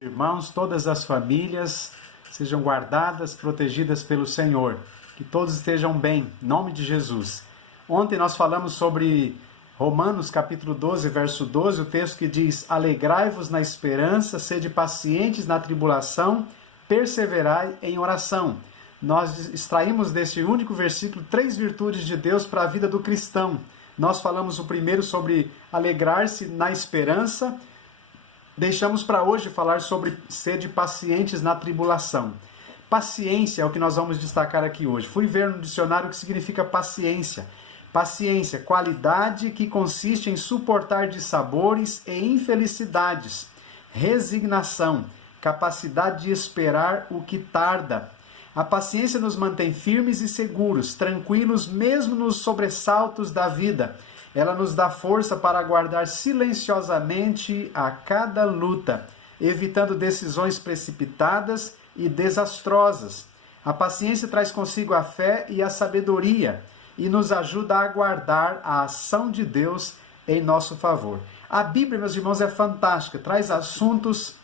Irmãos, todas as famílias sejam guardadas, protegidas pelo Senhor. Que todos estejam bem, em nome de Jesus. Ontem nós falamos sobre Romanos capítulo 12, verso 12, o texto que diz: alegrai-vos na esperança, sede pacientes na tribulação, perseverai em oração. Nós extraímos deste único versículo 3 virtudes de Deus para a vida do cristão. Nós falamos o primeiro sobre alegrar-se na esperança. Deixamos para hoje falar sobre sede pacientes na tribulação. Paciência é o que nós vamos destacar aqui hoje. Fui ver no dicionário o que significa paciência. Paciência, qualidade que consiste em suportar dissabores e infelicidades. Resignação, capacidade de esperar o que tarda. A paciência nos mantém firmes e seguros, tranquilos mesmo nos sobressaltos da vida. Ela nos dá força para aguardar silenciosamente a cada luta, evitando decisões precipitadas e desastrosas. A paciência traz consigo a fé e a sabedoria e nos ajuda a aguardar a ação de Deus em nosso favor. A Bíblia, meus irmãos, é fantástica, traz assuntos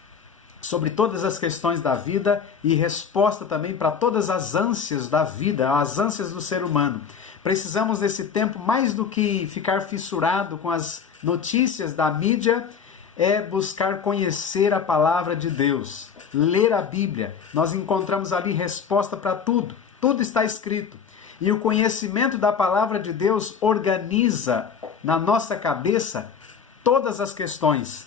sobre todas as questões da vida e resposta também para todas as ânsias da vida, as ânsias do ser humano. Precisamos nesse tempo, mais do que ficar fissurado com as notícias da mídia, é buscar conhecer a palavra de Deus, ler a Bíblia. Nós encontramos ali resposta para tudo, tudo está escrito. E o conhecimento da palavra de Deus organiza na nossa cabeça todas as questões.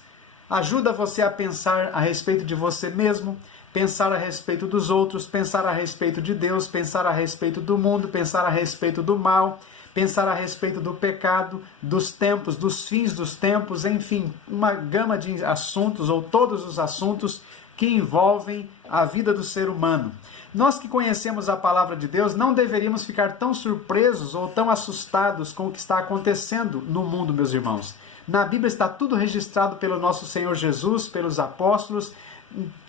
Ajuda você a pensar a respeito de você mesmo, pensar a respeito dos outros, pensar a respeito de Deus, pensar a respeito do mundo, pensar a respeito do mal, pensar a respeito do pecado, dos tempos, dos fins dos tempos, enfim, uma gama de assuntos ou todos os assuntos que envolvem a vida do ser humano. Nós que conhecemos a palavra de Deus não deveríamos ficar tão surpresos ou tão assustados com o que está acontecendo no mundo, meus irmãos. Na Bíblia está tudo registrado pelo nosso Senhor Jesus, pelos apóstolos,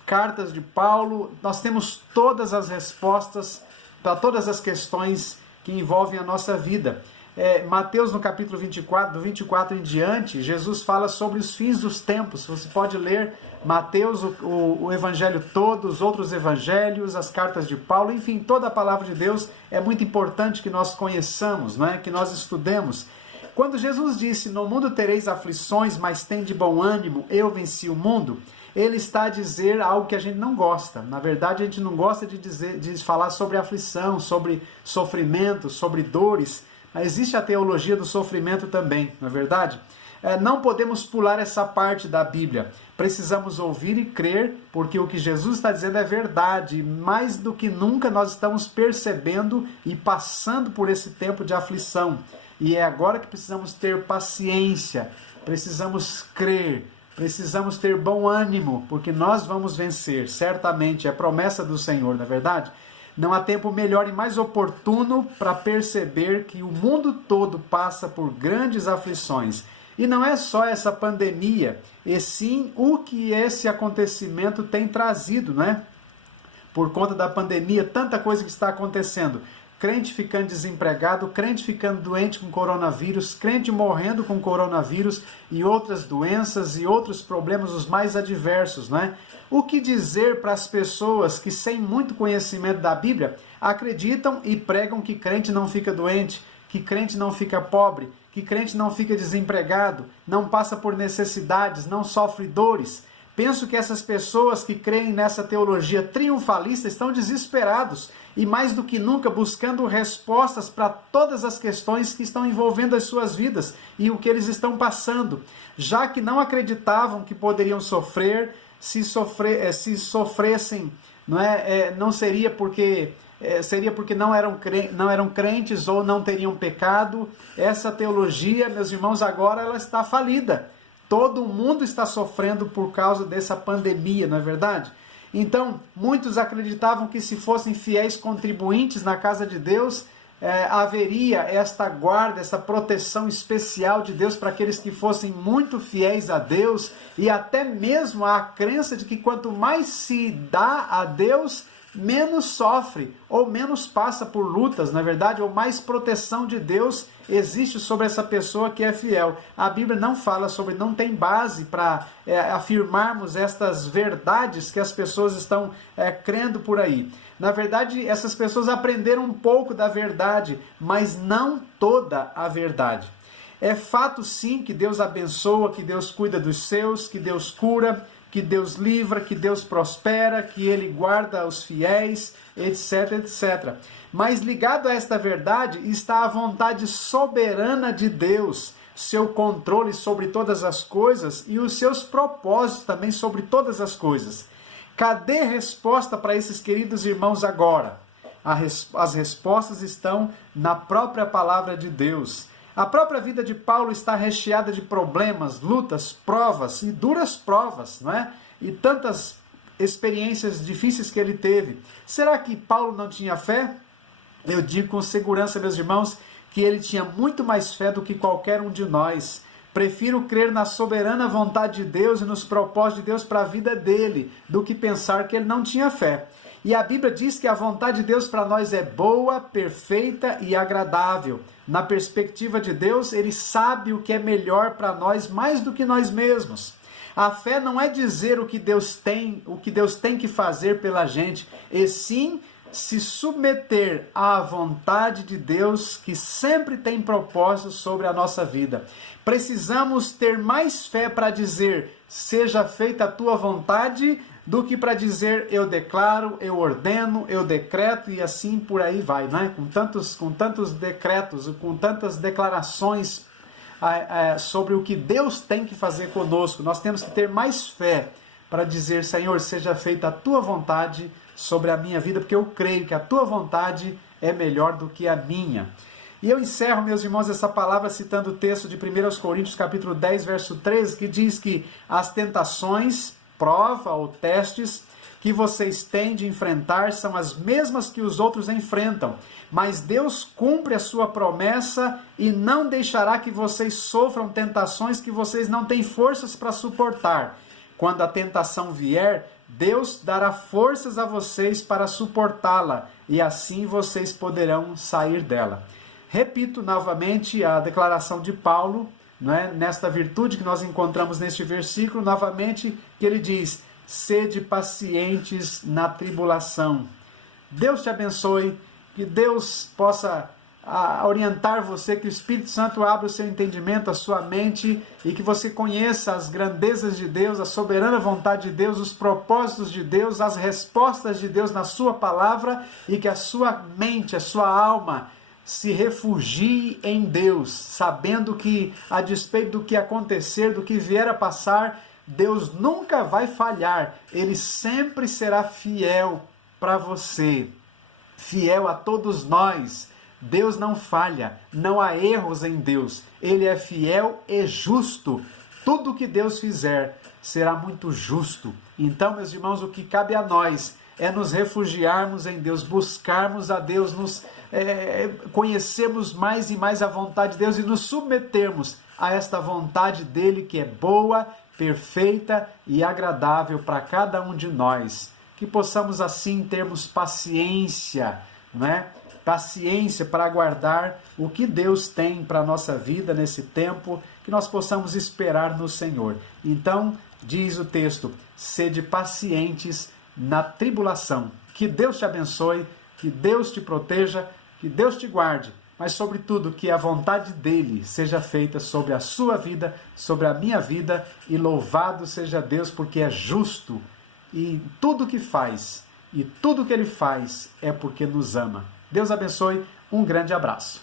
cartas de Paulo. Nós temos todas as respostas para todas as questões que envolvem a nossa vida. Mateus, no capítulo 24, do 24 em diante, Jesus fala sobre os fins dos tempos. Você pode ler Mateus, o evangelho todo, os outros evangelhos, as cartas de Paulo, enfim, toda a palavra de Deus é muito importante que nós conheçamos, não é? Que nós estudemos. Quando Jesus disse, no mundo tereis aflições, mas tende bom ânimo, eu venci o mundo, ele está a dizer algo que a gente não gosta. Na verdade, a gente não gosta de falar sobre aflição, sobre sofrimento, sobre dores. Mas existe a teologia do sofrimento também, não é verdade? Não podemos pular essa parte da Bíblia. Precisamos ouvir e crer, porque o que Jesus está dizendo é verdade. Mais do que nunca nós estamos percebendo e passando por esse tempo de aflição. E é agora que precisamos ter paciência, precisamos crer, precisamos ter bom ânimo, porque nós vamos vencer, certamente, é promessa do Senhor, não é verdade? Não há tempo melhor e mais oportuno para perceber que o mundo todo passa por grandes aflições. E não é só essa pandemia, e sim o que esse acontecimento tem trazido, né? Por conta da pandemia, tanta coisa que está acontecendo. Crente ficando desempregado, crente ficando doente com coronavírus, crente morrendo com coronavírus e outras doenças e outros problemas os mais adversos, não é? O que dizer para as pessoas que, sem muito conhecimento da Bíblia, acreditam e pregam que crente não fica doente, que crente não fica pobre, que crente não fica desempregado, não passa por necessidades, não sofre dores? Penso que essas pessoas que creem nessa teologia triunfalista estão desesperados e mais do que nunca buscando respostas para todas as questões que estão envolvendo as suas vidas e o que eles estão passando, já que não acreditavam que poderiam sofrer, se sofressem, não seria porque não eram crentes ou não teriam pecado. Essa teologia, meus irmãos, agora ela está falida. Todo mundo está sofrendo por causa dessa pandemia, não é verdade? Então, muitos acreditavam que se fossem fiéis contribuintes na casa de Deus, haveria esta guarda, essa proteção especial de Deus para aqueles que fossem muito fiéis a Deus e até mesmo a crença de que quanto mais se dá a Deus, menos sofre ou menos passa por lutas, na verdade, ou mais proteção de Deus existe sobre essa pessoa que é fiel. A Bíblia não fala sobre, não tem base para afirmarmos estas verdades que as pessoas estão crendo por aí. Na verdade, essas pessoas aprenderam um pouco da verdade, mas não toda a verdade. É fato sim que Deus abençoa, que Deus cuida dos seus, que Deus cura, que Deus livra, que Deus prospera, que Ele guarda os fiéis, etc, etc. Mas ligado a esta verdade está a vontade soberana de Deus, seu controle sobre todas as coisas e os seus propósitos também sobre todas as coisas. Cadê resposta para esses queridos irmãos agora? As respostas estão na própria palavra de Deus. A própria vida de Paulo está recheada de problemas, lutas, provas e duras provas, não é? E tantas experiências difíceis que ele teve. Será que Paulo não tinha fé? Eu digo com segurança, meus irmãos, que ele tinha muito mais fé do que qualquer um de nós. Prefiro crer na soberana vontade de Deus e nos propósitos de Deus para a vida dele, do que pensar que ele não tinha fé. E a Bíblia diz que a vontade de Deus para nós é boa, perfeita e agradável. Na perspectiva de Deus, Ele sabe o que é melhor para nós mais do que nós mesmos. A fé não é dizer o que Deus tem que fazer pela gente, e sim se submeter à vontade de Deus, que sempre tem propósito sobre a nossa vida. Precisamos ter mais fé para dizer, seja feita a tua vontade, do que para dizer, eu declaro, eu ordeno, eu decreto, e assim por aí vai, né? Com tantos decretos, com tantas declarações sobre o que Deus tem que fazer conosco. Nós temos que ter mais fé para dizer, Senhor, seja feita a tua vontade sobre a minha vida, porque eu creio que a tua vontade é melhor do que a minha. E eu encerro, meus irmãos, essa palavra citando o texto de 1 Coríntios, capítulo 10, verso 13, que diz que as tentações, prova ou testes que vocês têm de enfrentar são as mesmas que os outros enfrentam, mas Deus cumpre a sua promessa e não deixará que vocês sofram tentações que vocês não têm forças para suportar. Quando a tentação vier, Deus dará forças a vocês para suportá-la, e assim vocês poderão sair dela. Repito novamente a declaração de Paulo, não é? Nesta virtude que nós encontramos neste versículo, novamente, que ele diz, sede pacientes na tribulação. Deus te abençoe, que Deus possa orientar você, que o Espírito Santo abra o seu entendimento, a sua mente, e que você conheça as grandezas de Deus, a soberana vontade de Deus, os propósitos de Deus, as respostas de Deus na sua palavra, e que a sua mente, a sua alma, se refugie em Deus, sabendo que, a despeito do que acontecer, do que vier a passar, Deus nunca vai falhar, Ele sempre será fiel para você, fiel a todos nós. Deus não falha, não há erros em Deus, Ele é fiel e justo. Tudo que Deus fizer será muito justo. Então, meus irmãos, o que cabe a nós é nos refugiarmos em Deus, buscarmos a Deus, conhecermos mais e mais a vontade de Deus e nos submetermos a esta vontade dEle que é boa, perfeita e agradável para cada um de nós. Que possamos assim termos paciência, né? Paciência para aguardar o que Deus tem para a nossa vida nesse tempo, que nós possamos esperar no Senhor. Então, diz o texto, sede pacientes na tribulação. Que Deus te abençoe, que Deus te proteja, que Deus te guarde, mas sobretudo que a vontade dEle seja feita sobre a sua vida, sobre a minha vida, e louvado seja Deus porque é justo, e tudo que faz, e tudo que Ele faz é porque nos ama. Deus abençoe, um grande abraço.